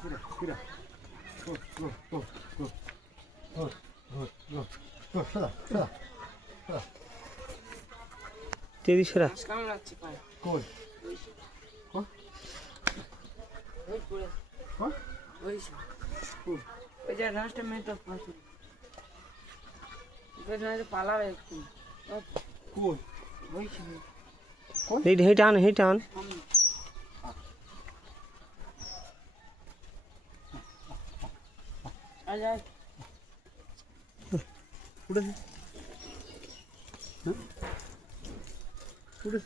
Mira, mira. Go, go, go, go. Go, go, go. Go, সরা, সরা, সরা। তেরি সেরা ঘাস কামড়াচ্ছে পায়ে কই? ওই সে। হ্যাঁ? ওই পড়ে হ্যাঁ? ওই সে। ওই যে ঘাসটা মেয়ে তো ফাঁসি ওই ঘাসে পালাবে একটু কই? ওই সে। হেইটা হেইটা আন হেইটা আন कुठे? कुठे?